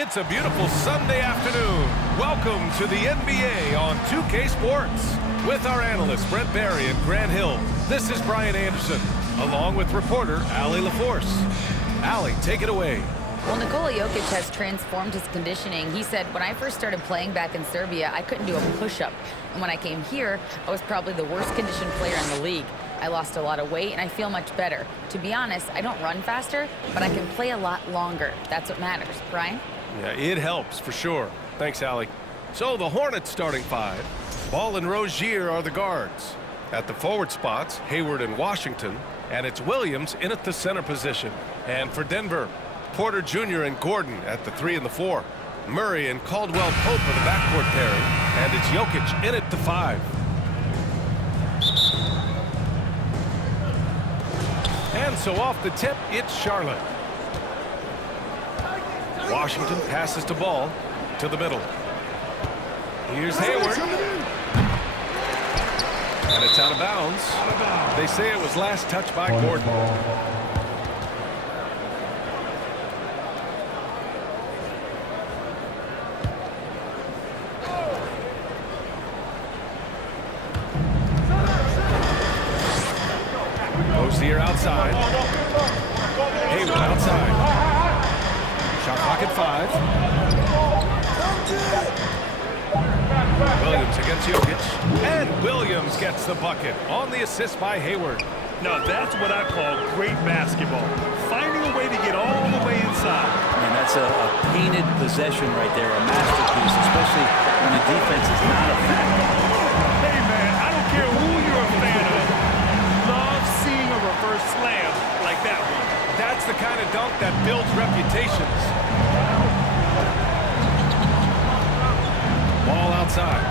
It's a beautiful Sunday afternoon. Welcome to the NBA on 2K Sports. With our analysts Brent Barry and Grant Hill, this is Brian Anderson, along with reporter Allie LaForce. Allie, take it away. Well, Nikola Jokic has transformed his conditioning. He said, when I first started playing back in Serbia, I couldn't do a push-up. And when I came here, I was probably the worst conditioned player in the league. I lost a lot of weight, and I feel much better. To be honest, I don't run faster, but I can play a lot longer. That's what matters. Brian? Yeah, it helps for sure. Thanks, Allie. So the Hornets starting five. Ball and Rozier are the guards. At the forward spots, Hayward and Washington. And it's Williams in at the center position. And for Denver, Porter Jr. and Gordon at the 3 and the 4. Murray and Caldwell Pope are the backcourt pairing. And it's Jokic in at the 5. And so off the tip, it's Charlotte. Washington passes the ball to the middle. Here's Hayward. And it's out of bounds. They say it was last touched by Gordon. Rozier outside. Hayward outside. Shot clock at 5. Williams against Jokic. And Williams gets the bucket on the assist by Hayward. Now that's what I call great basketball. Finding a way to get all the way inside. And that's a painted possession right there, a masterpiece, especially when the defense is not a factor. Hey man, I don't care who you're a fan of. Love seeing a reverse slam like that one. That's the kind of dunk that builds reputations. Ball outside.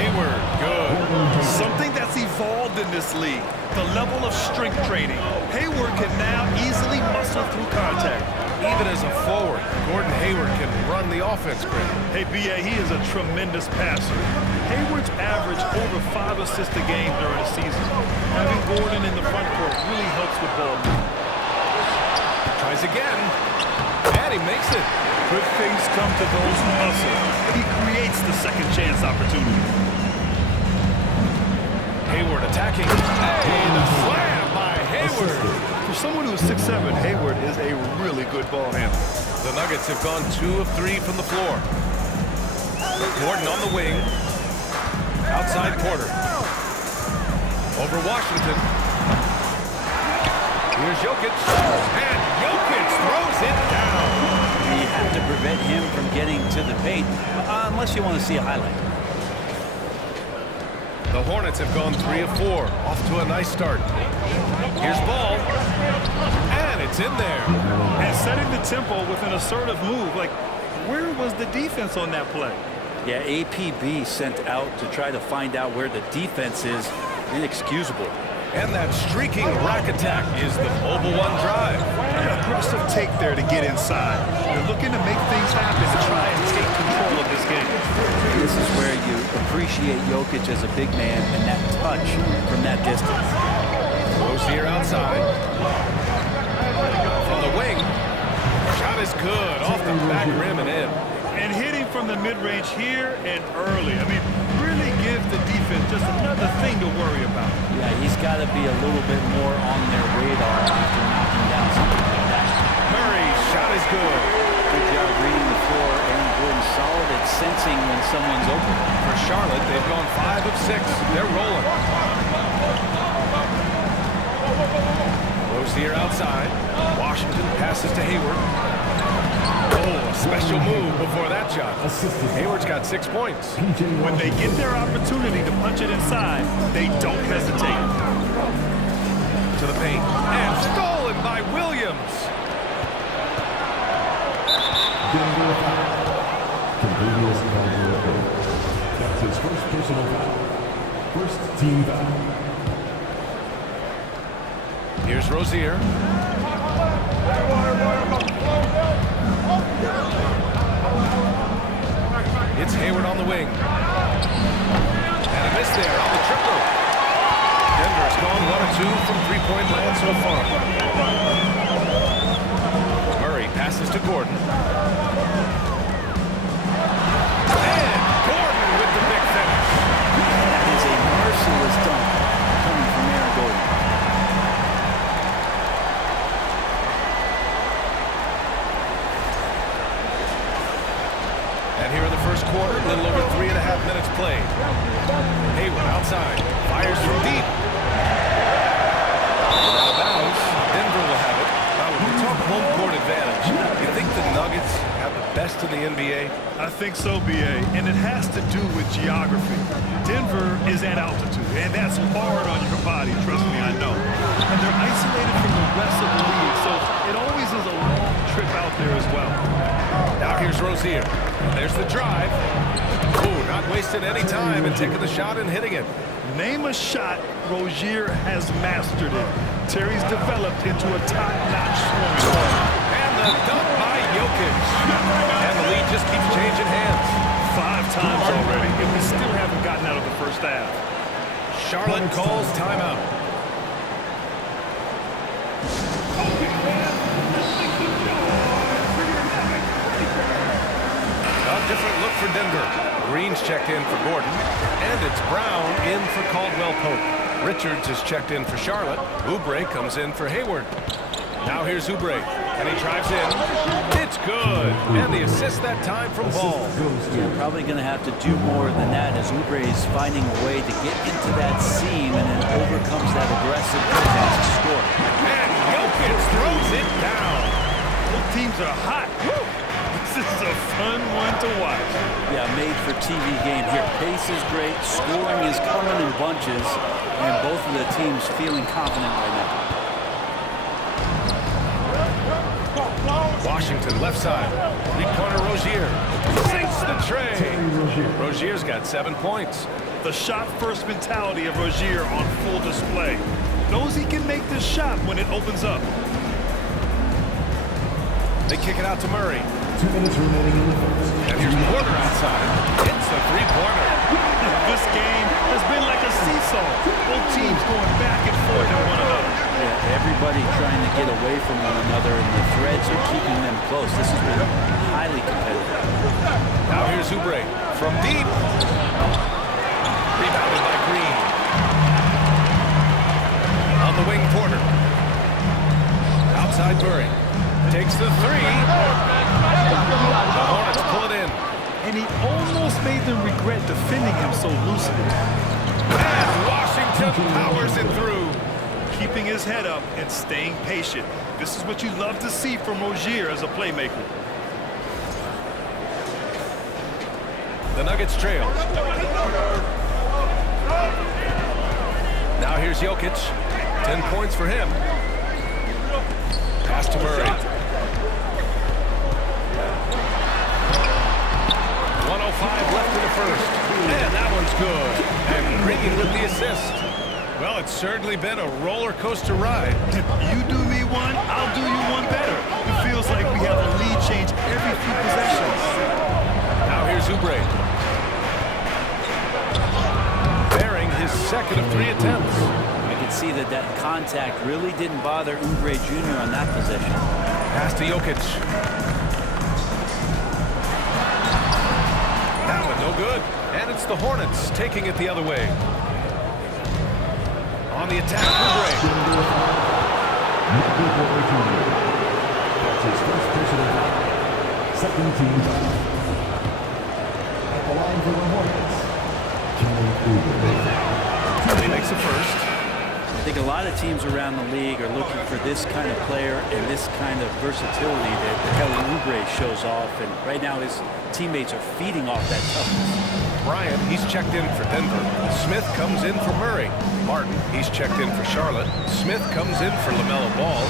Hayward, good. Something that's evolved in this league, the level of strength training. Hayward can now easily muscle through contact. Even as a forward, Gordon Hayward can run the offense, Grant. Hey, B.A., he is a tremendous passer. Hayward's averaged over 5 assists a game during the season. Having Gordon in the front court really helps with ball movement. Tries again, and he makes it. Good things come to those who hustle. He creates the second chance opportunity. Hayward attacking. Hey, the slam by Hayward. For someone who's 6'7", Hayward is a really good ball handler. The Nuggets have gone 2 of 3 from the floor. Gordon on the wing. Outside Porter. Over Washington. Here's Jokic. And Jokic throws it down. You have to prevent him from getting to the paint, unless you want to see a highlight. The Hornets have gone 3 of 4. Off to a nice start. Here's ball. And it's in there. And setting the tempo with an assertive move. Like, where was the defense on that play? Yeah, APB sent out to try to find out where the defense is. Inexcusable. And that streaking rack attack is the mobile one drive. An aggressive take there to get inside. They're looking to make things happen to try and take control of this game. This is where you appreciate Jokic as a big man and that touch from that distance. Rozier outside. From the wing. Shot is good. Off the back rim and in. And hitting from the mid-range here and early. I mean, really give the defense just another thing to worry about. Yeah, he's got to be a little bit more on their radar after knocking down something like that. Murray's shot is good. Good job reading the floor and Gordon solid at sensing when someone's open. For Charlotte, they've gone 5 of 6. They're rolling. Rozier outside. Washington passes to Hayward. Oh, a special move before that shot. Hayward's got 6 points. When they get their opportunity to punch it inside, they don't hesitate. To the paint. And stolen by Williams. That's his first personal foul. First team foul. Here's Rozier. It's Hayward on the wing. And a miss there on the triple. Denver has gone 1 of 2 from three-point land so far. Murray passes passes to Gordon. And Gordon with the big finish. That is a merciless dunk coming from Aaron Gordon. And here in the first quarter, a little over 3.5 minutes played. Hayward outside, fires from deep. Out of bounds, Denver will have it. Now, when we talk home court advantage, you think the Nuggets have the best in the NBA? I think so, B.A., and it has to do with geography. Denver is at altitude, and that's hard on your body, trust me, I know. And they're isolated from the rest of the league, so it always is a long trip out there as well. Now here's Rozier. There's the drive. Ooh, not wasting any time and taking the shot and hitting it. Name a shot Rozier has mastered it. Terry's developed into a top-notch scorer. And the dunk by Jokic. And the lead just keeps changing hands. 5 times already, and we still haven't gotten out of the first half. Charlotte calls timeout. A different look for Denver. Green's checked in for Gordon. And it's Brown in for Caldwell Pope. Richards is checked in for Charlotte. Oubre comes in for Hayward. Now here's Oubre. And he drives in. It's good. And the assist that time from Ball. Yeah, probably going to have to do more than that as Oubre is finding a way to get into that seam and then overcomes that aggressive defense to score. And Jokic throws it down. Both teams are hot. Woo! This is a fun one to watch. Yeah, made for TV game here. Pace is great. Scoring is coming in bunches. And both of the teams feeling confident right now. Washington left side. Three-pointer Rozier. Sinks the tray. Rozier's got 7 points. The shot-first mentality of Rozier on full display. Knows he can make this shot when it opens up. They kick it out to Murray. 2 minutes remaining in the first. And here's Porter outside. Hits the three-pointer. This game has been like a seesaw. Both teams going back and forth at one another. Yeah, everybody trying to get away from one another, and the threads are keeping them close. This has been highly competitive. Now here's Oubre from deep. Rebounded by Green. On the wing, Porter. Outside Murray. Takes the three. The Hornets pull it in. And he almost made them regret defending him so loosely. And Washington powers it through. Keeping his head up and staying patient. This is what you love to see from Rozier as a playmaker. The Nuggets trail. Now here's Jokic. 10 points for him. Pass to Murray. 1:05 left in the first. And that one's good. And Green with the assist. Well, it's certainly been a roller coaster ride. You do me one, I'll do you one better. It feels like we have a lead change every few possessions. Now here's Oubre. Bearing his second of 3 attempts. You can see that that contact really didn't bother Oubre Jr. on that possession. Pass to Jokic. That one no good. And it's the Hornets taking it the other way. On the attack, Oubre. That's his first personal foul. Second team foul. At the line for the Hornets, Kelly Oubre. He makes the first. I think a lot of teams around the league are looking for this kind of player and this kind of versatility that Kelly Oubre shows off. And right now his teammates are feeding off that toughness. Bryant, he's checked in for Denver. Smith comes in for Murray. Martin, he's checked in for Charlotte. Smith comes in for LaMelo Ball.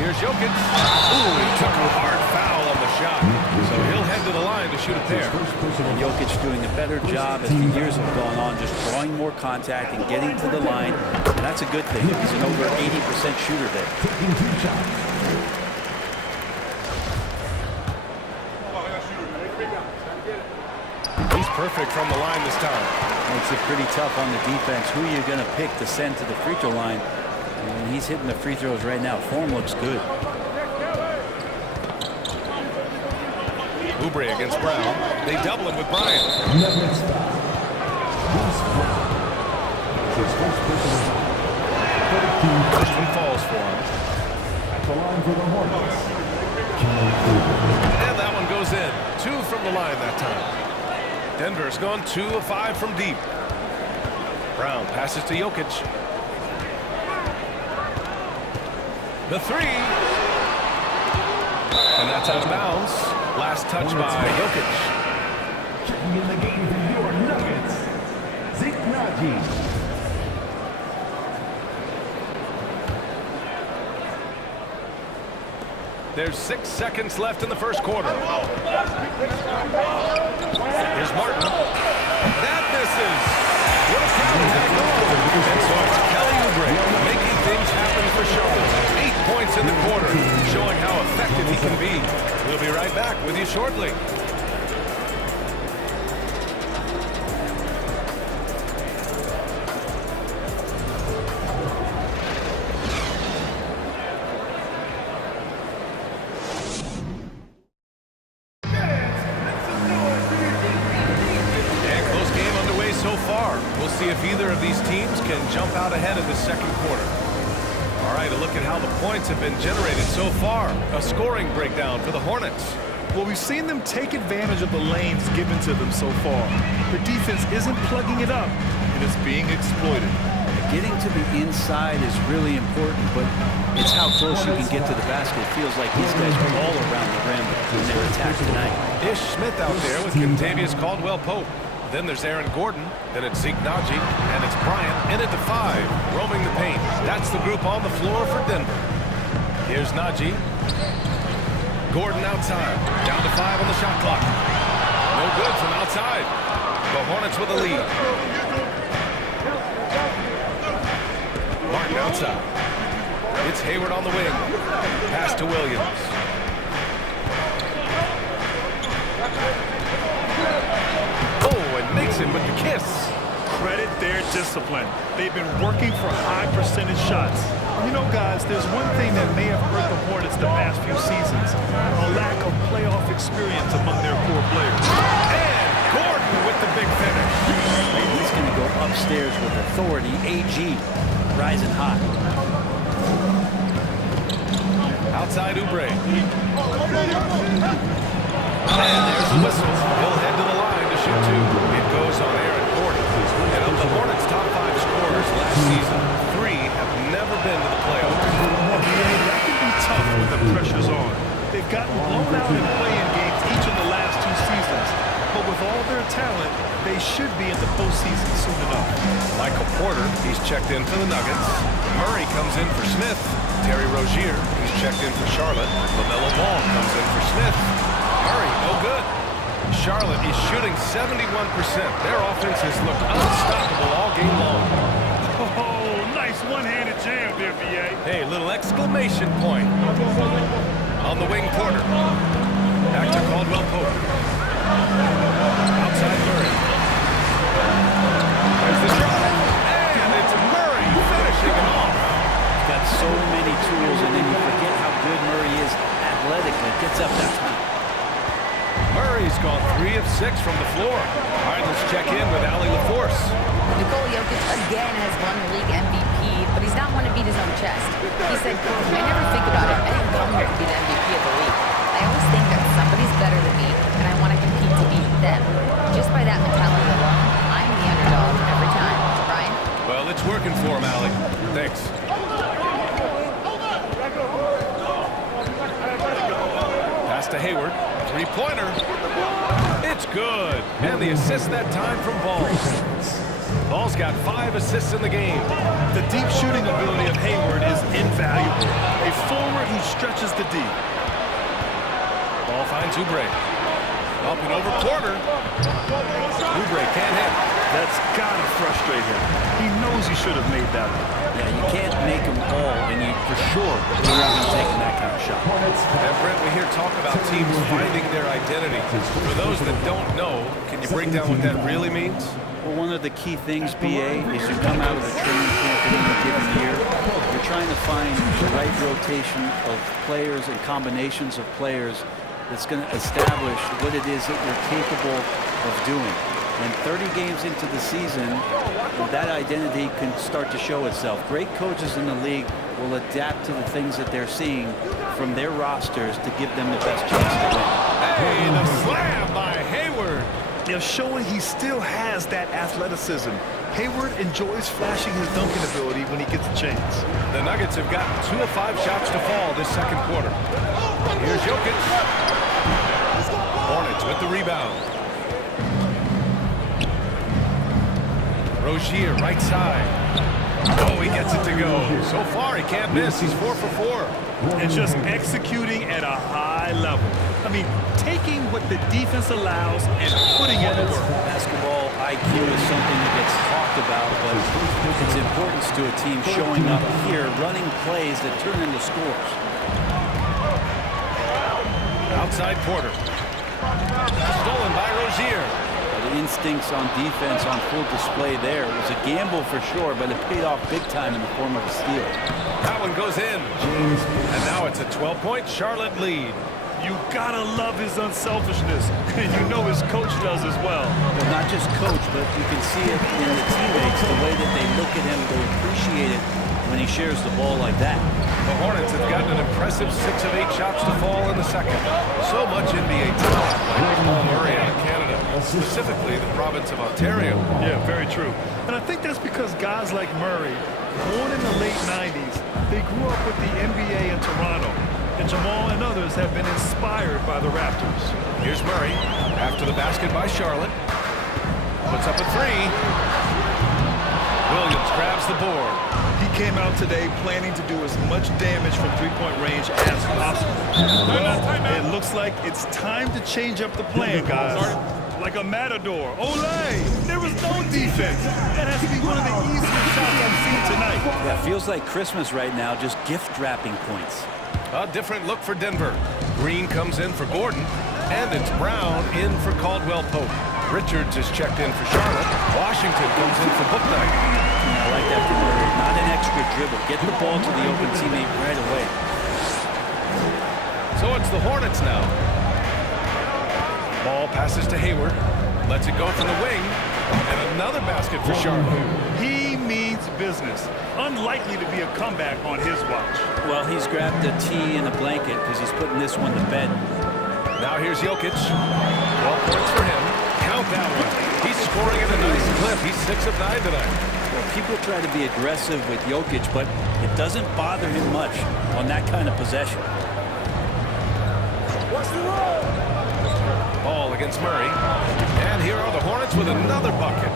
Here's Jokic. Ooh, he took a hard foul on the shot. So he'll head to the line to shoot a pair. And Jokic doing a better job as the years have gone on, just drawing more contact and getting to the line. And that's a good thing. He's an over 80% shooter there. Taking 2 shots. He's perfect from the line this time. Makes it pretty tough on the defense. Who are you going to pick to send to the free throw line? And he's hitting the free throws right now. Form looks good. Oubre against Brown. They double him with Bryant. Nuggets foul. Bruce Brown. It's his first personal foul. 13. First one falls for him. At the line for the Hornets. Kelly Oubre. And that one goes in. 2 from the line that time. Denver's gone 2 of 5 from deep. Brown passes to Jokic. The 3. And that's out of bounds. Last touch by Jokic. Checking in the game for your Nuggets. Zignagi. There's 6 seconds left in the first quarter. Here's Martin. That misses. What a foul. And so it's Kelly Oubre making things happen for Charlotte. 8 points in the quarter, showing how effective he can be. We'll be right back with you shortly. See if either of these teams can jump out ahead of the second quarter. All right, a look at how the points have been generated so far. A scoring breakdown for the Hornets. Well, we've seen them take advantage of the lanes given to them so far. The defense isn't plugging it up, and it's being exploited. Getting to the inside is really important, but it's how close you can get to the basket. It feels like these guys are all around the rim in their attack tonight. Ish Smith out there with Contavious Caldwell-Pope. Then there's Aaron Gordon, then it's Zignagi, and it's Bryant in at the 5, roaming the paint. That's the group on the floor for Denver. Here's Nagy. Gordon outside, down to 5 on the shot clock. No good from outside. The Hornets with a lead. Martin outside. It's Hayward on the wing. Pass to Williams. Makes him with the kiss. Credit their discipline. They've been working for high percentage shots. You know, guys, there's one thing that may have hurt the Hornets the past few seasons: a lack of playoff experience among their core players. And Gordon with the big finish. He's going to go upstairs with authority. AG rising hot. Outside Oubre. And there's the whistle. He'll head to the line to shoot 2. It goes on Aaron Gordon. And of the Hornets' top 5 scorers last season, 3 have never been to the playoffs. That can be tough when the pressure's on. They've gotten blown out in play-in games each of the last 2 seasons. But with all their talent, they should be in the postseason soon enough. Michael Porter, he's checked in for the Nuggets. Murray comes in for Smith. Terry Rozier, he's checked in for Charlotte. LaMelo Ball comes in for Smith. Murray, no good. Charlotte is shooting 71%. Their offense has looked unstoppable all game long. Oh, nice one-handed jam there, B.A. Hey, little exclamation point. On the wing, Porter. Back to Caldwell-Pope. Outside Murray. There's the shot. And it's Murray finishing him off. He's got so many tools, and then you forget how good Murray is athletically. Gets up that time. Murray's gone 3 of 6 from the floor. All right, let's check in with Allie LaForce. Nikola Jokic again has won the league MVP, but he's not one to beat his own chest. He said, I never think about it. I didn't come here to be the MVP of the league. I always think that somebody's better than me, and I want to compete to beat them. Just by that mentality alone, I'm the underdog every time. Brian? Well, it's working for him, Allie. Thanks. Pass to Hayward. 3-pointer. It's good. And the assist that time from Ball. Ball's got 5 assists in the game. The deep shooting ability of Hayward is invaluable. A forward who stretches the D. Ball finds Oubre. Up and over Porter. Oubre can't hit. That's gotta frustrate him. He knows he should have made that one. Yeah, you can't make them all, and you for sure you're not going to take that kind of shot. And Brent, we hear talk about teams finding their identity. For those that don't know, can you break down what that really means? Well, one of the key things, BA, is you come out of the training camp in any given year. You're trying to find the right rotation of players and combinations of players that's going to establish what it is that you're capable of doing. And 30 games into the season, that identity can start to show itself. Great coaches in the league will adapt to the things that they're seeing from their rosters to give them the best chance to win. Hey, the slam by Hayward. They're showing he still has that athleticism. Hayward enjoys flashing his dunking ability when he gets a chance. The Nuggets have gotten 2 of 5 shots to fall this second quarter. Here's Jokic. Hornets with the rebound. Rozier, right side. Oh, he gets it to go. So far, he can't miss. He's 4 for 4. And just executing at a high level. I mean, taking what the defense allows and putting it to work. Basketball IQ is something that gets talked about, but its importance to a team showing up here, running plays that turn into scores. Outside Porter. Stolen by Rozier. The instincts on defense on full display there. It was a gamble for sure, but it paid off big time in the form of a steal. That one goes in. And now it's a 12-point Charlotte lead. You gotta love his unselfishness, and you know his coach does as well. Well, not just coach, but you can see it in the teammates, the way that they look at him, they appreciate it when he shares the ball like that. The Hornets have gotten an impressive 6 of 8 shots to fall in the second. So much NBA talent like Paul Murray out of Canada, specifically the province of Ontario. Yeah, very true. And I think that's because guys like Murray, born in the late 90s, they grew up with the NBA in Toronto. And Jamal and others have been inspired by the Raptors. Here's Murray after the basket by Charlotte. Puts up a 3. Williams grabs the board. He came out today planning to do as much damage from three-point range as possible. Well, it looks like it's time to change up the plan, guys. Like a matador. Olé! There was no defense. That has to be one of the easiest shots I've seen tonight. Yeah, feels like Christmas right now, just gift wrapping points. A different look for Denver. Green comes in for Gordon, and it's Brown in for Caldwell Pope. Richards is checked in for Charlotte. Washington comes in for Booknight. I like that for Murray. Not an extra dribble. Get the ball to the open teammate right away. So it's the Hornets now. Ball passes to Hayward. Lets it go from the wing. And another basket for Charlotte. He means business. Unlikely to be a comeback on his watch. Well, he's grabbed a tee and a blanket because he's putting this one to bed. Now here's Jokic. 12 points for him. Count that one. He's scoring at a nice clip. He's 6 of 9 tonight. Well, people try to be aggressive with Jokic, but it doesn't bother him much on that kind of possession. What's the roll? Ball against Murray. And here are the Hornets with another bucket.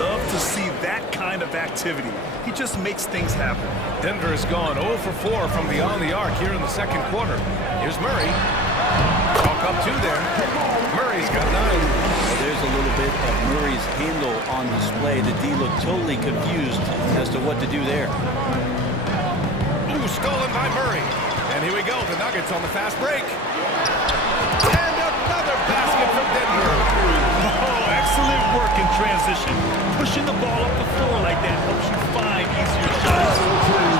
Love to see that kind of activity. He just makes things happen. Denver has gone 0 for 4 from beyond the arc here in the second quarter. Here's Murray. Talk up 2 there. Murray's got 9. Well, there's a little bit of Murray's handle on display. The D looked totally confused as to what to do there. Ooh, stolen by Murray. And here we go, the Nuggets on the fast break. And another basket from Denver. Oh, excellent work in transition. Pushing the ball up the floor like that helps you find easier shots.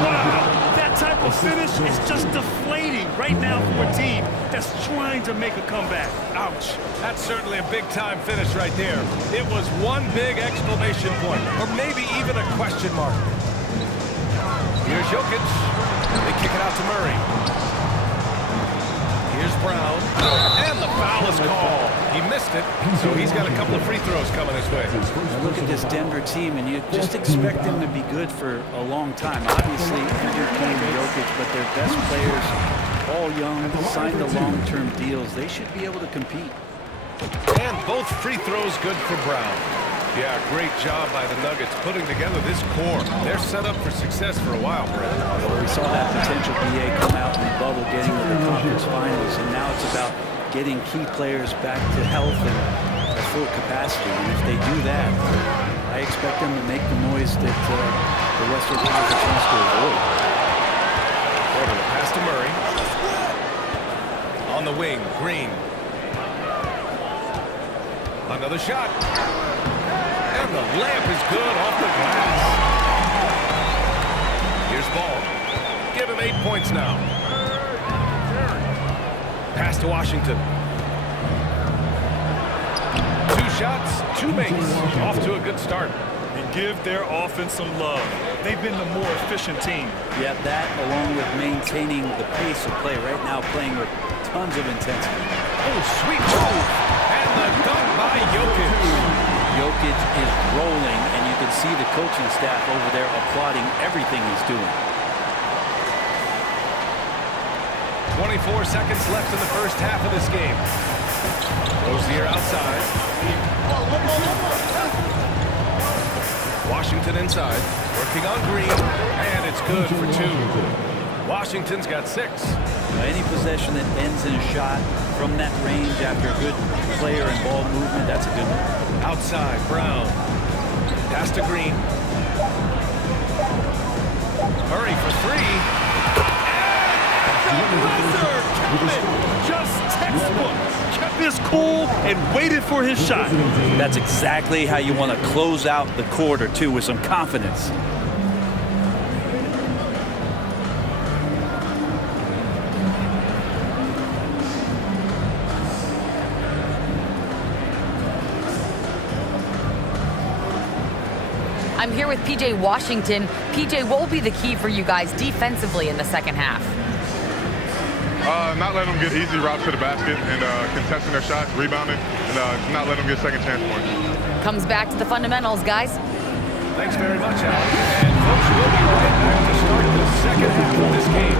Wow, that type of finish is just deflating right now for a team that's trying to make a comeback. Ouch. That's certainly a big-time finish right there. It was one big exclamation point, or maybe even a question mark. Here's Jokic. They kick it out to Murray. Here's Brown. And the foul is called. He missed it, so he's got a couple of free throws coming his way. Now look at this Denver team, and you just expect them to be good for a long time. Obviously, Andrew King and Jokic, but their best players, all young, signed the long-term deals. They should be able to compete. And both free throws good for Brown. Yeah, great job by the Nuggets putting together this core. They're set up for success for a while, Brett. Well, we saw that potential BA come out in the bubble, getting to the conference finals, and now it's about getting key players back to health and at full capacity. And if they do that, I expect them to make the noise that the Western Conference wants to avoid. Over the pass to Murray. On the wing, Green. Another shot. And the layup is good off the glass. Here's Ball. Give him 8 points now. Pass to Washington. shots, 2 makes. Off to a good start. And give their offense some love. They've been the more efficient team. Yeah, that along with maintaining the pace of play. Right now playing with tons of intensity. Oh, sweet move. And the dunk by Jokic. Jokic is rolling, and you can see the coaching staff over there applauding everything he's doing. 24 seconds left in the first half of this game. Rozier outside. Washington inside, working on Green, and it's good for 2. Washington's got 6. Any possession that ends in a shot from that range after a good player and ball movement, that's a good one. Outside, Brown. Pass to Green. Murray for 3. Just textbook. Kept his cool and waited for his shot. That's exactly how you want to close out the quarter, too, with some confidence. I'm here with PJ Washington. PJ, what will be the key for you guys defensively in the second half? Not letting them get easy routes to the basket and contesting their shots, rebounding, and not letting them get second chance points. Comes back to the fundamentals, guys. Thanks very much, Al. And folks, we'll be right back to start the second half of this game.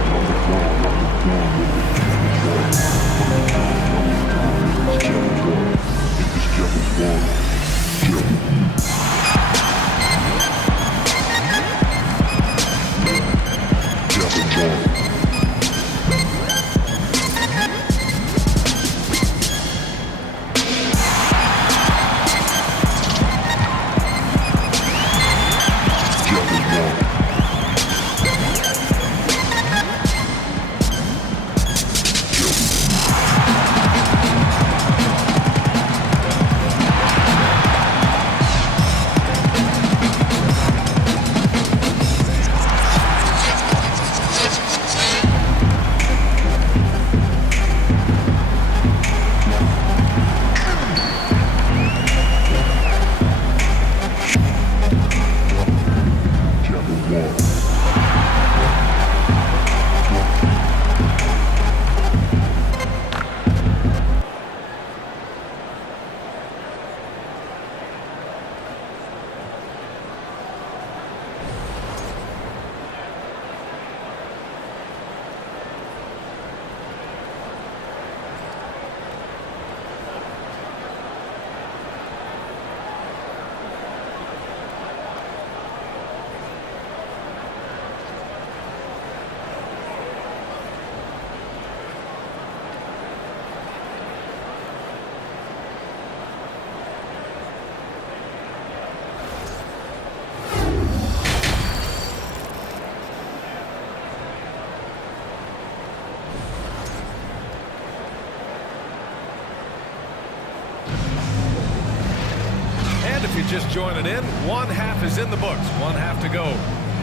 If you're just joining in, one half is in the books, one half to go.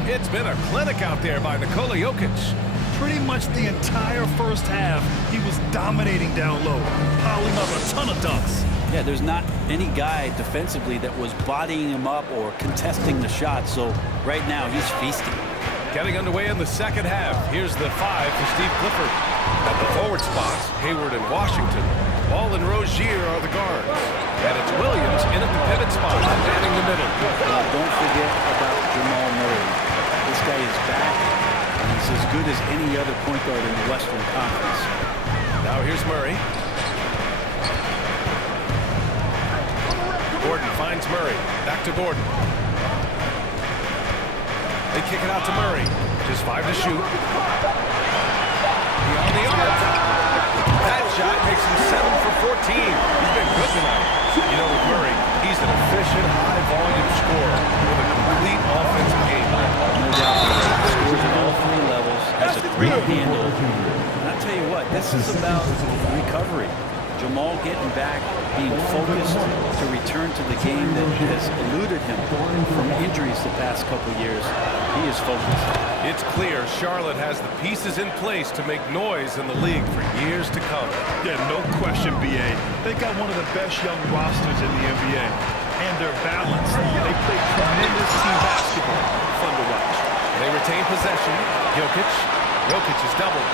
It's been a clinic out there by Nikola Jokic. Pretty much the entire first half, he was dominating down low, piling up a ton of dunks. Yeah, there's not any guy defensively that was bodying him up or contesting the shot, so right now he's feasting. Getting underway in the second half. Here's the 5 for Steve Clifford. At the forward spots, Hayward and Washington. Ball and Rozier are the guards. And it's Williams in at the pivot spot, manning the middle. Don't forget about Jamal Murray. This guy is back, and he's as good as any other point guard in the Western Conference. Now here's Murray. Gordon finds Murray. Back to Gordon. They kick it out to Murray. Just 5 to shoot. Beyond the arc. That shot makes him 7 for 14. He's been good tonight. You know, with Murray, he's an efficient, high-volume scorer with a complete offensive game. No doubt. Scores at all 3 levels. Has a great handle. And I'll tell you what, this is about recovery. Jamal getting back, being focused to return to the game that has eluded him from injuries the past couple years. He is focused. It's clear Charlotte has the pieces in place to make noise in the league for years to come. Yeah, no question, B.A. They got one of the best young rosters in the NBA. And they're balanced. They play tremendous team basketball. Fun to watch. They retain possession. Jokic is doubled.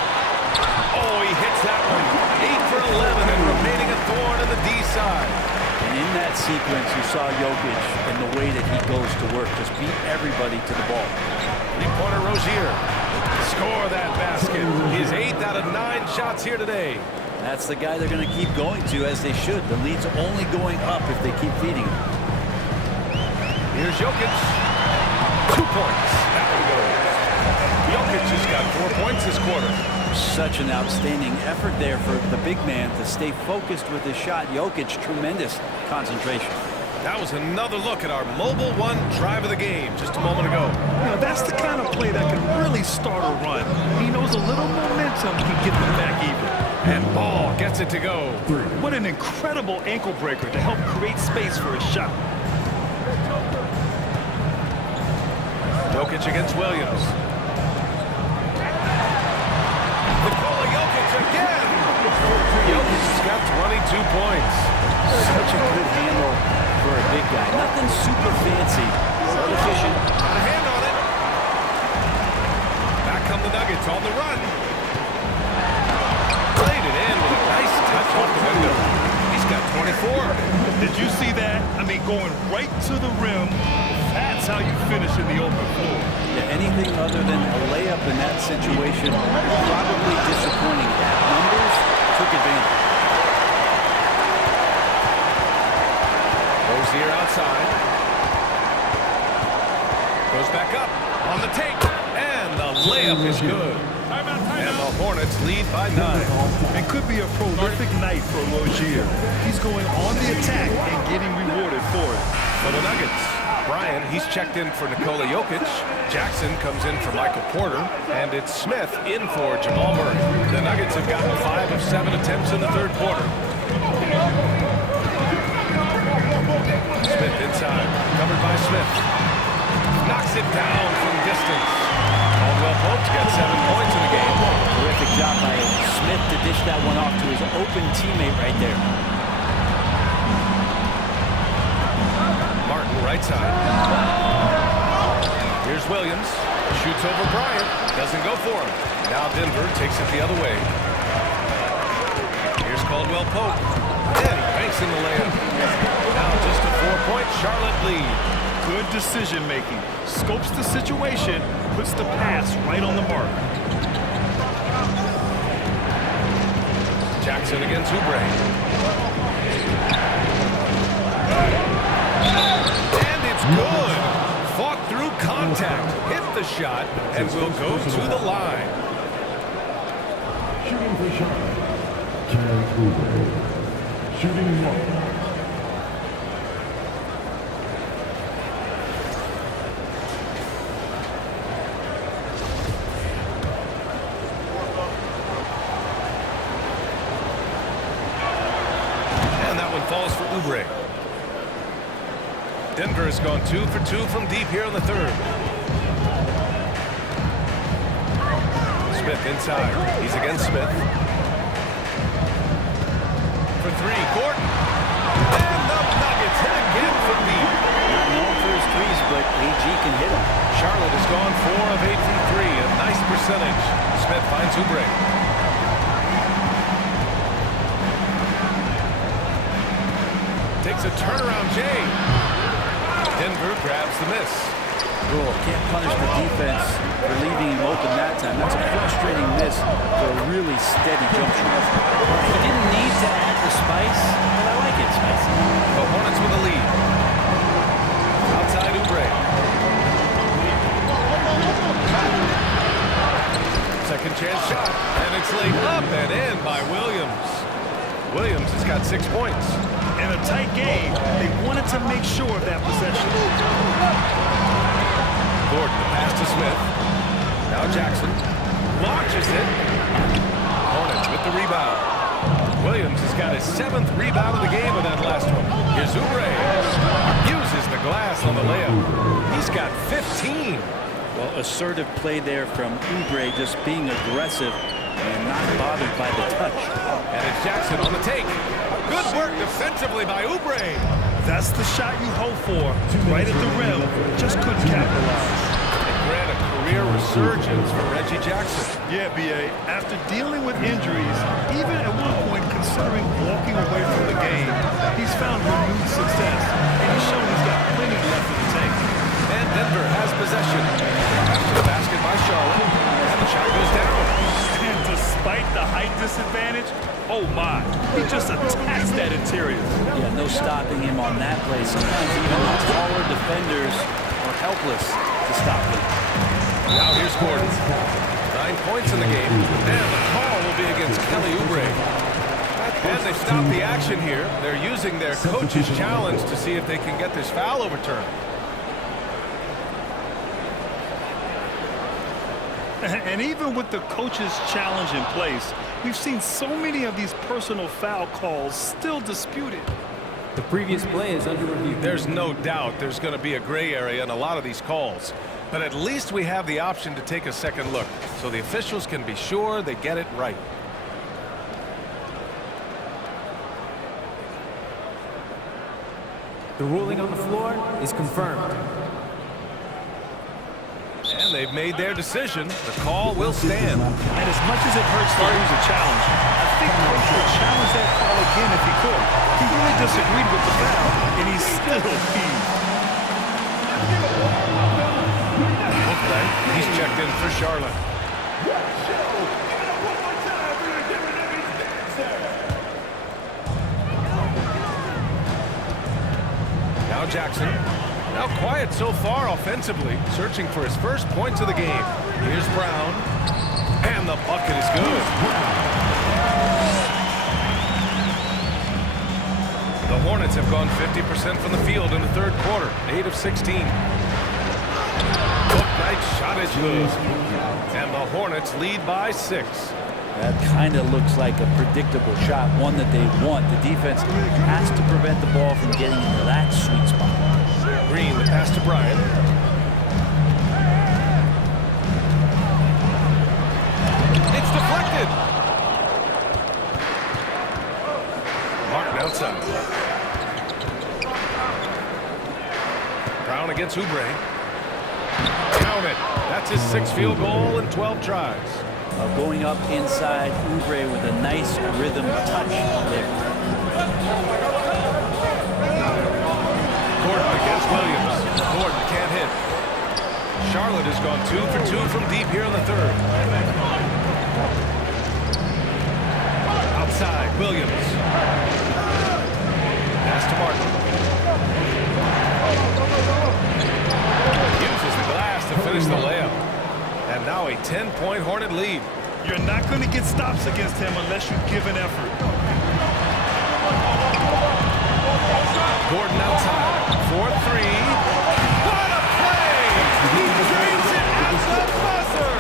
Oh, he hits that one. 8 for 11 and remaining a thorn in the D side. And in that sequence, you saw Jokic and the way that he goes to work. Just beat everybody to the ball. Three-pointer Rozier. Score that basket. His 8th out of 9 shots here today. That's the guy they're going to keep going to, as they should. The lead's only going up if they keep feeding him. Here's Jokic. 2 points. That one goes. Jokic has got 4 points this quarter. Such an outstanding effort there for the big man to stay focused with his shot. Jokic, tremendous concentration. That was another look at our mobile one drive of the game just a moment ago. You know, that's the kind of play that can really start a run. He knows a little momentum can get them back even. And Ball gets it to go. What an incredible ankle breaker to help create space for a shot. Jokic against Williams. Nikola Jokic again. Jokic has got 22 points. Such a good handle for a big guy. Nothing super fancy, but efficient. Got a hand on it. Back come the Nuggets on the run. Played it in with a nice touch off the window. He's got 24. Did you see that? I mean, going right to the rim. That's how you finish in the open floor. Yeah, anything other than a layup in that situation, probably disappointing. Numbers took advantage. Rozier outside. Goes back up on the take. And the layup is good. And the Hornets lead by 9. It could be a prolific night for Rozier. He's going on the attack and getting rewarded for it. For the Nuggets, Bryant, he's checked in for Nikola Jokic. Jackson comes in for Michael Porter. And it's Smith in for Jamal Murray. The Nuggets have gotten 5 of 7 attempts in the third quarter. Smith inside, covered by Smith. Knocks it down from distance. Caldwell Pope's got 7 points in the game. Terrific job by Smith to dish that one off to his open teammate right there. Martin right side. Here's Williams. Shoots over Bryant. Doesn't go for him. Now Denver takes it the other way. Here's Caldwell Pope. And he banks in the layup. Now just a 4-point Charlotte lead. Good decision making. Scopes the situation, puts the pass right on the mark. Jackson against Oubre. And it's good. Fought through contact. Hit the shot and will go to the line. Shooting for Charlotte, Kelly Oubre. Shooting 1. Falls for Oubre. Denver has gone 2 for 2 from deep here in the third. Smith inside. He's against Smith. For 3, Gordon. And the Nuggets hit again from deep. Not known for his threes, but AG can hit them. Charlotte has gone 4 of 8 from 3. A nice percentage. Smith finds Oubre. Takes a turnaround, Jay. Denver grabs the miss. Rule can't punish the defense for leaving him open that time. That's a frustrating miss for a really steady jump shot. He didn't need to add the spice, but I like it spicy. The Hornets with a lead. Outside Oubre. Second chance shot, and it's laid up and in by Williams. Williams has got 6 points. In a tight game, they wanted to make sure of that possession. Gordon, the pass to Smith. Now Jackson launches it. Hornets with the rebound. Williams has got his 7th rebound of the game with that last one. Here's Oubre. Uses the glass on the layup. He's got 15. Well, assertive play there from Oubre, just being aggressive and not bothered by the touch. And it's Jackson on the take. Good work defensively by Oubre. That's the shot you hope for. Right at the rim. Just couldn't capitalize. Grant a career resurgence for Reggie Jackson. Yeah, B.A. After dealing with injuries, even at one point considering walking away from the game, he's found renewed success. And he's shown he's got plenty left in the tank. And Denver has possession. After the basket by Charlotte. And the shot goes down. And despite the height disadvantage, oh my, he just attacks that interior. Yeah, no stopping him on that play. Sometimes even the taller defenders are helpless to stop him. Now here's Gordon. 9 points in the game. And the call will be against Kelly Oubre. And they stop the action here. They're using their coach's challenge to see if they can get this foul overturned. And even with the coach's challenge in place, we've seen so many of these personal foul calls still disputed. The previous play is under review. There's no doubt there's going to be a gray area in a lot of these calls. But at least we have the option to take a second look, so the officials can be sure they get it right. The ruling on the floor is confirmed. And they've made their decision. The call will stand. And as much as it hurts to lose a challenge, I think Coach would challenge that call again if he could. He really disagreed with the foul, and he's still peeved. He's checked in for Charlotte. Now Jackson. Now quiet so far offensively, searching for his first points of the game. Here's Brown. And the bucket is good. The Hornets have gone 50% from the field in the third quarter. 8 of 16. Nice shot is good. And the Hornets lead by 6. That kind of looks like a predictable shot, one that they want. The defense has to prevent the ball from getting into that sweet spot. Green, the pass to Bryant. It's deflected. Martin outside. Brown against Oubre. Count it. That's his 6th field goal in 12 tries. Going up inside, Oubre with a nice rhythm touch there. Gordon against Williams. Gordon can't hit. Charlotte has gone 2 for 2 from deep here in the third. Outside, Williams. Pass to Martin. Uses the glass to finish the layup. And now a 10-point Hornet lead. You're not going to get stops against him unless you give an effort. Gordon outside. 4-3. What a play! He drains it at the buzzer!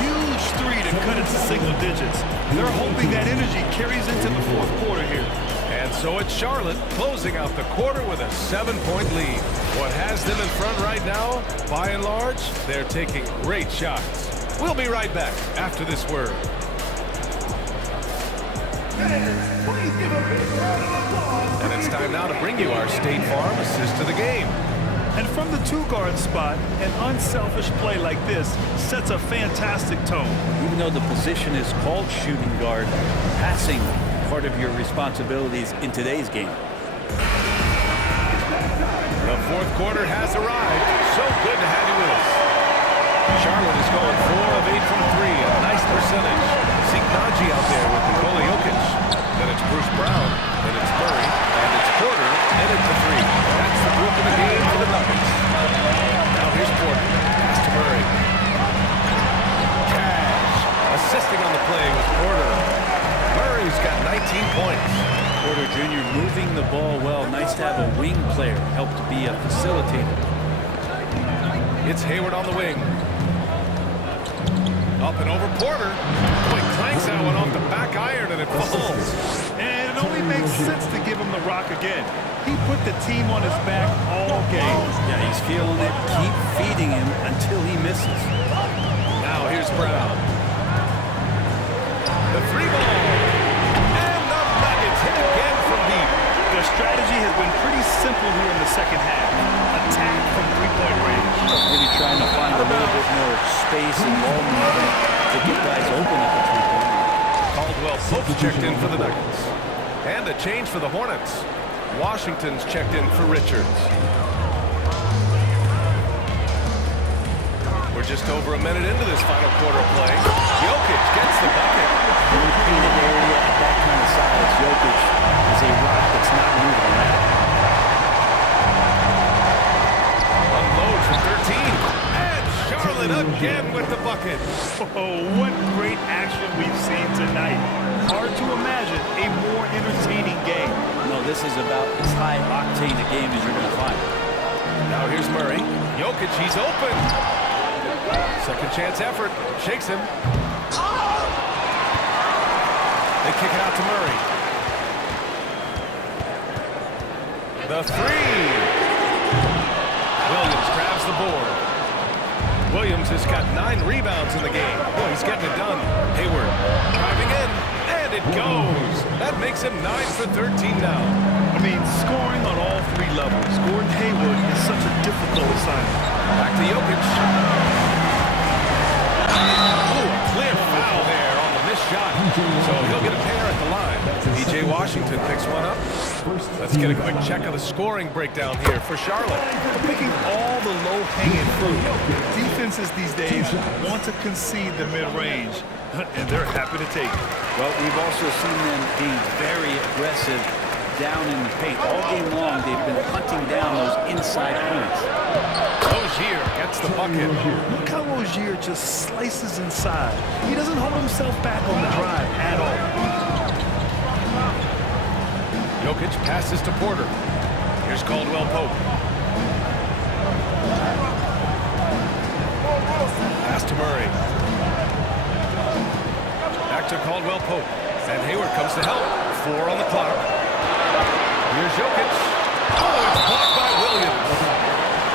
Huge three to cut it to single digits. They're hoping that energy carries into the fourth quarter here. And so it's Charlotte closing out the quarter with a 7-point lead. What has them in front right now, by and large, they're taking great shots. We'll be right back after this word. And it's time now to bring you our State Farm assist of the game. And from the two-guard spot, an unselfish play like this sets a fantastic tone. Even though the position is called shooting guard, passing part of your responsibilities in today's game. The fourth quarter has arrived. So good to have you with us. Charlotte is going 4 of 8 from 3, a nice percentage. Signaji out there with Nikola Jokic. Then it's Bruce Brown, then it's Murray, and it's Porter, and it's the 3. That's the group in the game for the Nuggets. Now here's Porter. Pass to Murray. Cash. Assisting on the play was Porter. Murray's got 19 points. Porter Jr. moving the ball well. Nice to have a wing player help to be a facilitator. It's Hayward on the wing. Up and over Porter. Boy, clanks that one off the back iron and it falls. And it only makes sense to give him the rock again. He put the team on his back all game. Yeah, he's feeling it. Keep feeding him until he misses. Now here's Brown. The three ball. And the Nuggets hit again from deep. Their strategy has been pretty simple here in the second half. Attack from three-point range. Really trying to find a little bit more space and ball movement to get guys open at the three-point line. Caldwell Pope's checked in for the Nuggets. And a change for the Hornets. Washington's checked in for Richards. We're just over a minute into this final quarter of play. Jokic gets the bucket. In the painted area at that kind of size, Jokic is a rock that's not moving around. Unload for 13. And Charlotte again with the bucket. Oh, what great action we've seen tonight. Hard to imagine a more entertaining game. No, this is about as high octane a game as you're going to find. Now here's Murray. Jokic, he's open. Second chance effort. Shakes him. They kick it out to Murray. The three. Williams grabs the board. Williams has got 9 rebounds in the game. Boy, he's getting it done. Hayward driving in, and it goes. That makes him 9 for 13 now. I mean, scoring on all 3 levels. Gordon Hayward is such a difficult assignment. Back to Jokic. Oh, a clear foul there on the missed shot. So he'll get a pair at the line. P.J. Washington picks one up. Let's get a quick check of the scoring breakdown here for Charlotte. Picking all the low-hanging fruit. Defenses these days want to concede the mid-range, and they're happy to take it. Well, we've also seen them being very aggressive down in the paint. All game long, they've been hunting down those inside points. Rozier gets the bucket. Look how Rozier just slices inside. He doesn't hold himself back on the drive at all. Jokic passes to Porter. Here's Caldwell Pope. Pass to Murray. Back to Caldwell Pope. And Hayward comes to help. 4 on the clock. Here's Jokic. Oh, it's blocked by Williams.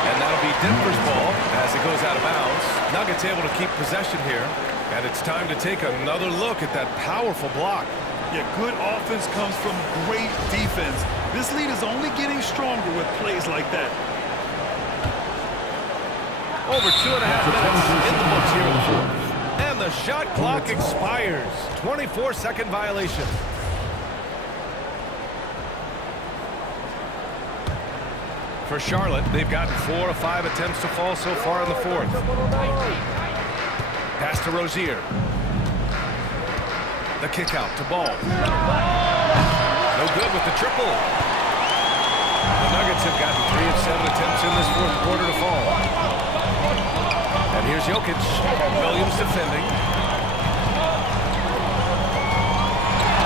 And that'll be Denver's ball as it goes out of bounds. Nuggets able to keep possession here. And it's time to take another look at that powerful block. Yeah, good offense comes from great defense. This lead is only getting stronger with plays like that. Over 2.5 minutes in the books here in the fourth. And the shot clock expires. 24-second violation. For Charlotte, they've gotten 4 of 5 attempts to fall so far in the fourth. Pass to Rozier. The kick out to Ball. No good with the triple. The Nuggets have gotten 3 of 7 attempts in this fourth quarter to fall. And here's Jokic. Williams defending.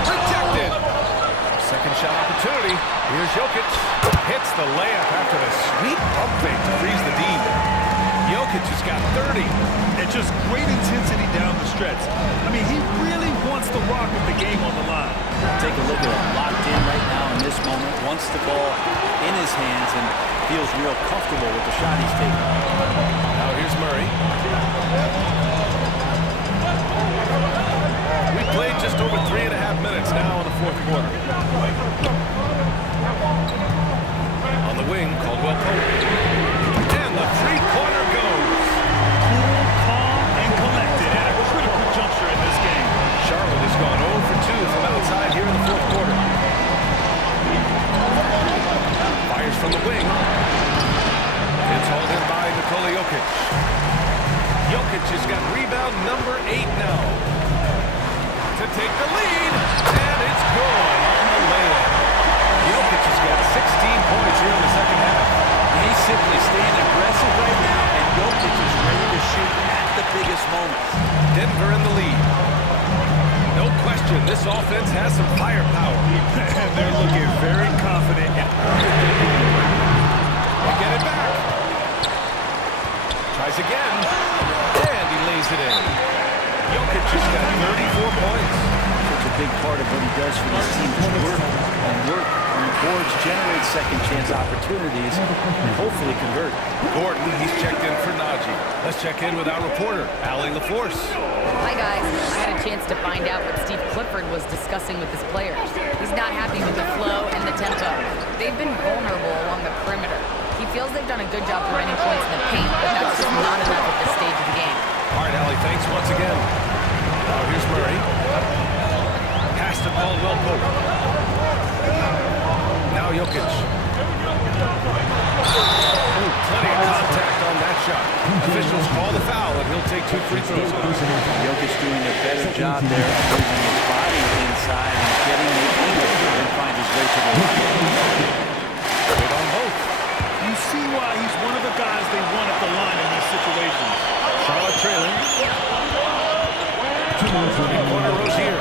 Protected. Second shot opportunity. Here's Jokic. Hits the layup after the sweet pump fake to freeze the D. Jokic has got 30. And just great intensity down the stretch. I mean, he really wants the rock with the game on the line. Take a look at him, locked in right now in this moment. Wants the ball in his hands and feels real comfortable with the shot he's taking. Now here's Murray. We played just over 3.5 minutes now in the fourth quarter. On the wing, Caldwell Pope. And the three-pointer goes. Cool, calm, and collected at a critical juncture in this game. Charlotte has gone 0 for 2 from outside here in the fourth quarter. Fires from the wing. It's hauled in by Nikola Jokic. Jokic has got rebound number 8 now. To take the lead, and it's good on the layup. Jokic has got 16 points here in the second half. He's simply staying aggressive right now, and Jokic is ready to shoot at the biggest moments. Denver in the lead. No question, this offense has some firepower. And they're looking very confident. They get it back. Tries again, and he lays it in. big part of what he does for this team is work and work on the boards, generate second chance opportunities, and hopefully convert. Gordon, he's checked in for Najee. Let's check in with our reporter, Allie LaForce. Hi, guys. I had a chance to find out what Steve Clifford was discussing with his players. He's not happy with the flow and the tempo. They've been vulnerable along the perimeter. He feels they've done a good job preventing points in the paint, but that's just not enough at this stage of the game. All right, Allie, thanks once again. Now here's Murray. Pass to Caldwell Pope. Now Jokic. Ooh, plenty of contact on that shot. Officials call the foul, and he'll take 2 free throws. Jokic doing a better job there of moving his body inside and getting the angle and find his way to the line. Good on both. You see why he's one of the guys they want at the line in these situations. Charlotte trailing. Three-pointer Rozier.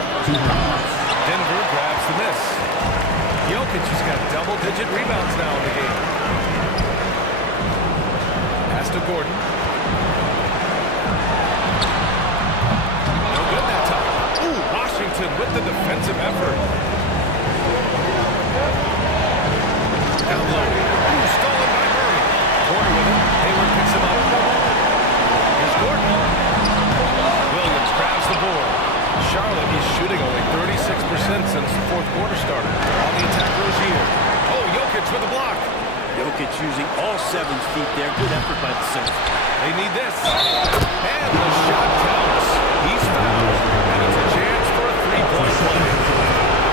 Denver grabs the miss. Jokic has got double-digit rebounds now in the game. Pass to Gordon. No good that time. Ooh, Washington with the defensive effort. Down low. Ooh, stolen by Murray. Porter with him. Hayward picks him up. Here's Gordon. Williams grabs the board. Charlotte is shooting only 36% since the fourth quarter started. On the attack, Rozier. Oh, Jokic with a block. Jokic using all 7 feet there. Good effort by the center. They need this. And the shot counts. He's fouled. And it's a chance for a three-point play.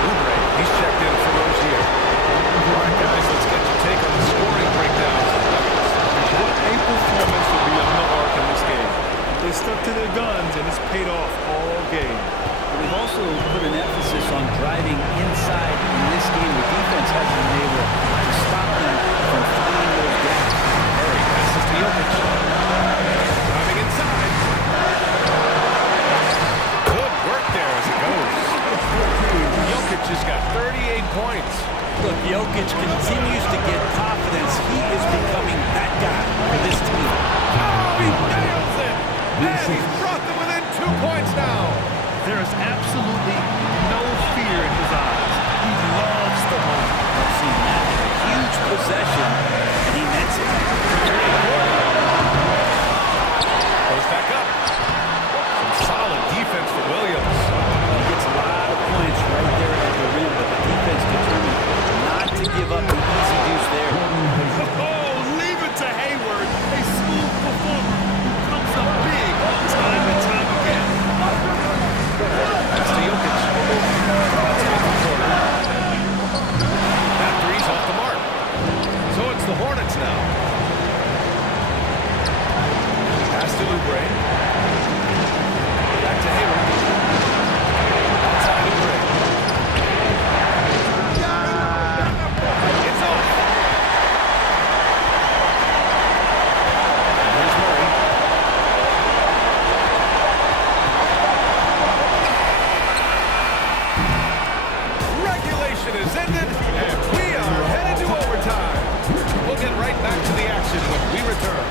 Oubre, he's checked in for Rozier. All right, guys, let's get your take on the scoring breakdown. What a performance for beyond the arc in this game. They stuck to their guns, and it's paid off all game. They've also put an emphasis on driving inside in this game. The defense hasn't been able to stop them from finding those gaps. Murray passes to Jokic. Driving inside. Good work there as it goes. Jokic has got 38 points. Look, Jokic continues to get confidence. He is becoming that guy for this team. Oh, he nails it! And he's brought them within 2 points now. There is absolutely no fear in his eyes. He loves the moment. I've seen that. A huge possession, and he nets it. Goes back up. Some solid defense for Williams. He gets a lot of points right there at the rim, but the defense determined not to give up the easy deuce there. Oh, leave it to Hayward, a smooth performer who comes up big time and time again. Pass to Jokic. Top of corner. That three's off the mark. So it's the Hornets now. Pass to Oubre. Back to Hayward. Outside Oubre. It's off. And here's Murray. Regulation is ended, and we are headed to overtime. We'll get right back to the action when we return.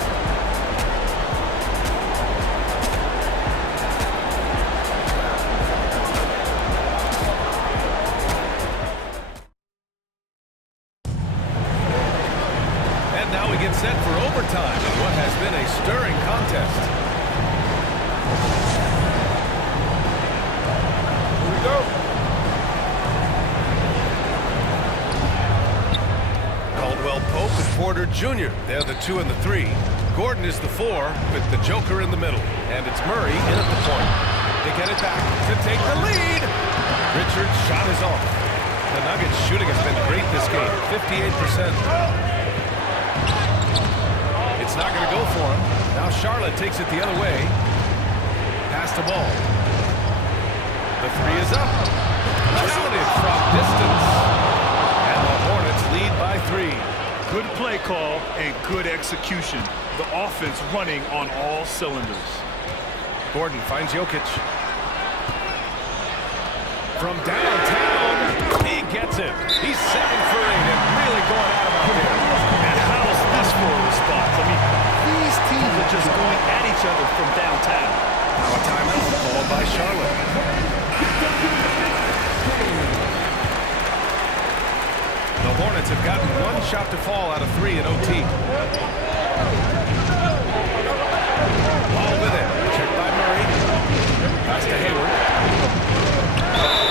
And now we get set for overtime in what has been a stirring contest. Here we go. Caldwell Pope and Porter Jr. They're the 2 and the 3. Gordon is the 4 with the Joker in the middle. And it's Murray in at the point. They get it back to take the lead. Richard's shot is off. The Nuggets shooting has been great this game, 58%. It's not going to go for him. Now Charlotte takes it the other way. Pass the ball. The 3 is up. Counted from distance. And the Hornets lead by 3. Good play call and good execution. The offense running on all cylinders. Gordon finds Jokic. From downtown, he gets it. He's 7 for 8 and really going at him out there. And how's this for a response? I mean, these teams are just going at each other from downtown. Now a timeout called by Charlotte. Hornets have gotten one shot to fall out of 3 in OT. Ball with it. Checked by Murray. Pass to Hayward.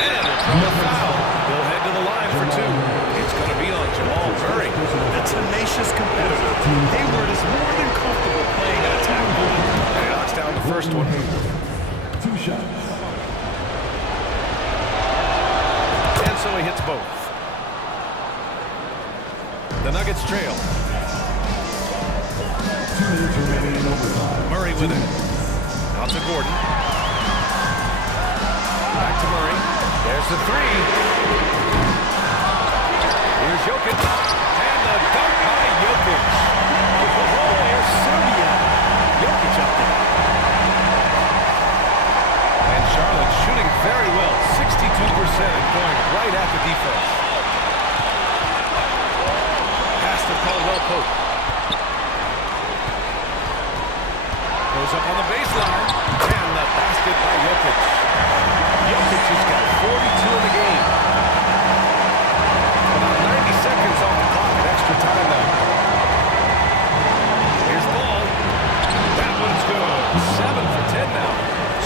And from the foul. They'll head to the line for 2. It's going to be on Jamal Murray. A tenacious competitor. Hayward is more than comfortable playing an attack mode. And he knocks down the first one. 2 shots. And so he hits both. The Nuggets trail. 2 minutes remaining in overtime. Murray with it. Out to Gordon. Back to Murray. There's the 3. Here's Jokic. And the dunk by Jokic. Oh, here's Serbia. Jokic up there. And Charlotte shooting very well. 62% going right at the defense. Pass to Caldwell Pope. Goes up on the baseline. And the basket by Jokic. Jokic has got 42 in the game. About 90 seconds on the clock at extra time now. Here's the ball. That one's good. 7 for 10 now.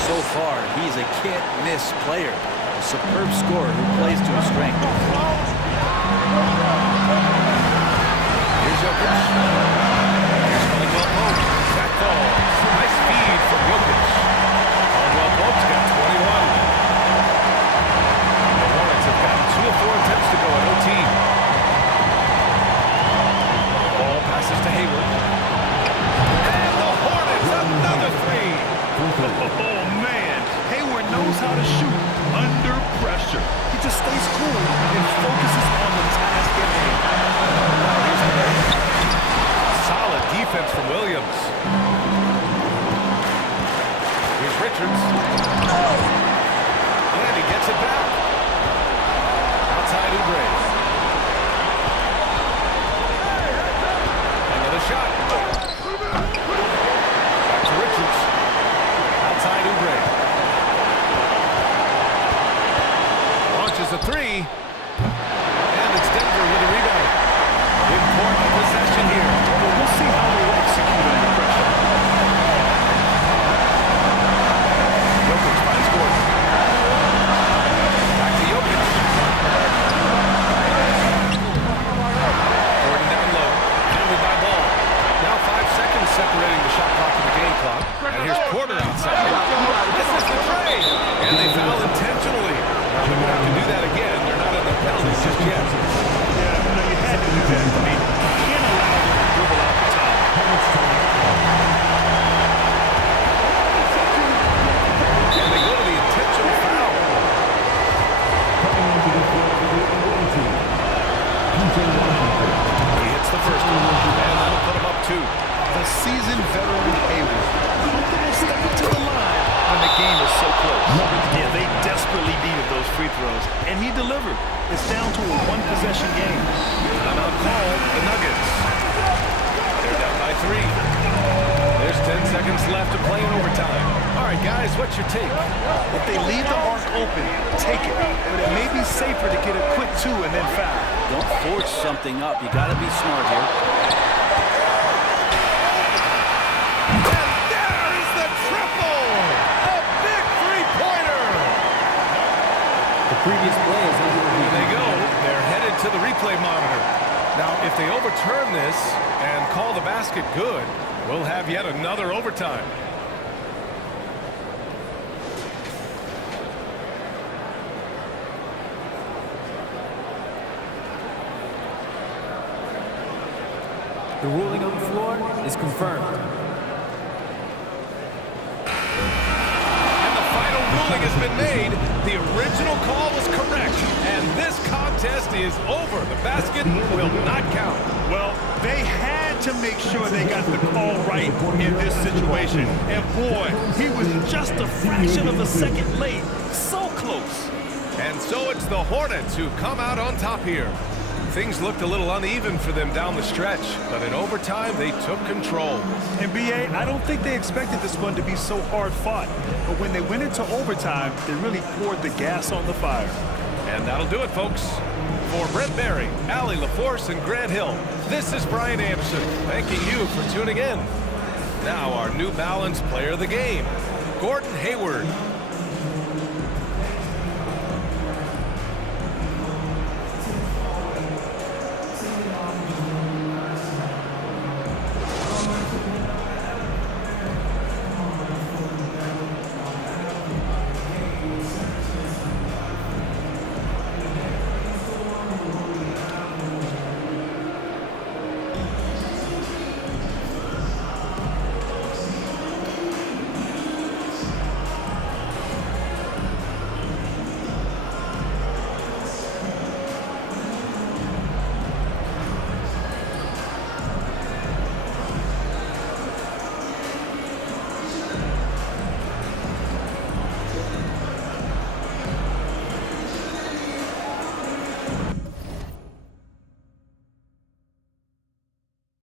So far, he's a can't-miss player. A superb scorer who plays to his strength. Here's Jokic. Here's Caldwell Pope. That ball. Nice feed from Jokic. Caldwell Pope's got 21. The Hornets have gotten 2 of 4 attempts to go at OT. Ball passes to Hayward. And the Hornets another 3. Oh, man. Hayward knows how to shoot under pressure. He just stays cool and focuses on the task at hand. Solid defense from Williams. Here's Richards. And he gets it back. Outside Oubre. Another shot. Back to Richards. Outside Oubre. Launches a 3. And it's Denver with a rebound. Important possession here. Well, we'll see how they execute under pressure. Jokic finds Gordon. Back to Jokic. Gordon down low. Handled by Ball. Now 5 seconds separating the shot clock and the game clock. And here's Porter outside. This is the trade. And they foul intentionally. Now they're going to have to do that again. They're not in the penalties just yet. Yeah, you had to do that. I mean, you can't allow them to dribble out the top. And they go to the intentional foul. He hits the first one. And that'll put him up 2. The seasoned veteran Hayward, comfortable stepping to the line when the game is so close. Yeah, they desperately needed those free throws, and he delivered. It's down to a 1-possession game. Timeout call, the Nuggets. They're down by 3. There's 10 seconds left to play in overtime. All right, guys, what's your take? If they leave the arc open, take it. But it may be safer to get a quick 2 and then foul. Don't force something up. You got to be smart here. Previous play is under review. There they go. They're headed to the replay monitor. Now, if they overturn this and call the basket good, we'll have yet another overtime. The ruling on the floor is confirmed. Ruling has been made. The original call was correct, and this contest is over. The basket will not count. Well, they had to make sure they got the call right in this situation. And boy, he was just a fraction of a second late. So close. And so it's the Hornets who come out on top here. Things looked a little uneven for them down the stretch, but in overtime, they took control. And B.A., I don't think they expected this one to be so hard-fought. But when they went into overtime, they really poured the gas on the fire. And that'll do it, folks. For Brent Berry, Allie LaForce, and Grant Hill, this is Brian Anderson, thanking you for tuning in. Now our New Balance player of the game, Gordon Hayward.